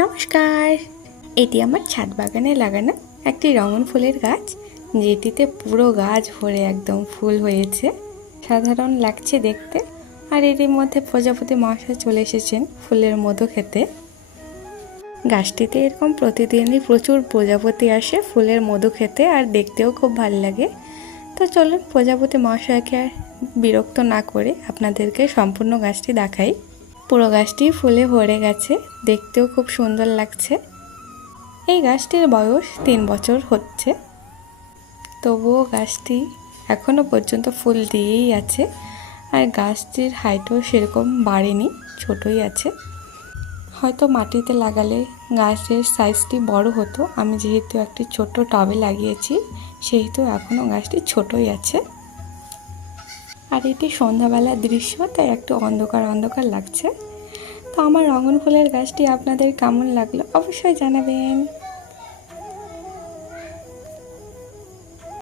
নমস্কার। এটি আমার ছাদ বাগানে লাগানো একটি রঙন ফুলের গাছ, যেটিতে পুরো গাছ ভরে একদম ফুল হয়েছে। সাধারণ লাগছে দেখতে। আর এরই মধ্যে প্রজাপতি মহাশয় চলে এসেছেন ফুলের মধু খেতে। গাছটিতে এরকম প্রতিদিনই প্রচুর প্রজাপতি আসে ফুলের মধু খেতে, আর দেখতেও খুব ভালো লাগে। তো চলুন প্রজাপতি মহাশয়কে আর বিরক্ত না করে আপনাদেরকে সম্পূর্ণ গাছটি দেখাই। পুরো গাছটি ফুলে ভরে গেছে, দেখতেও খুব সুন্দর লাগছে। এই গাছটির বয়স 3 বছর হচ্ছে, তবুও গাছটি এখনও পর্যন্ত ফুল দিয়েই আছে। আর গাছটির হাইটও সেরকম বাড়েনি, ছোটই আছে। হয়তো মাটিতে লাগালে গাছের সাইজটি বড় হতো। আমি যেহেতু একটি ছোট টবে লাগিয়েছি, সেহেতু এখনও গাছটি ছোটই আছে। আর এটি সন্ধ্যাবেলার দৃশ্য, তাই একটু অন্ধকার অন্ধকার লাগছে। তো আমার রঙন ফুলের গাছটি আপনাদের কেমন লাগলো অবশ্যই জানাবেন।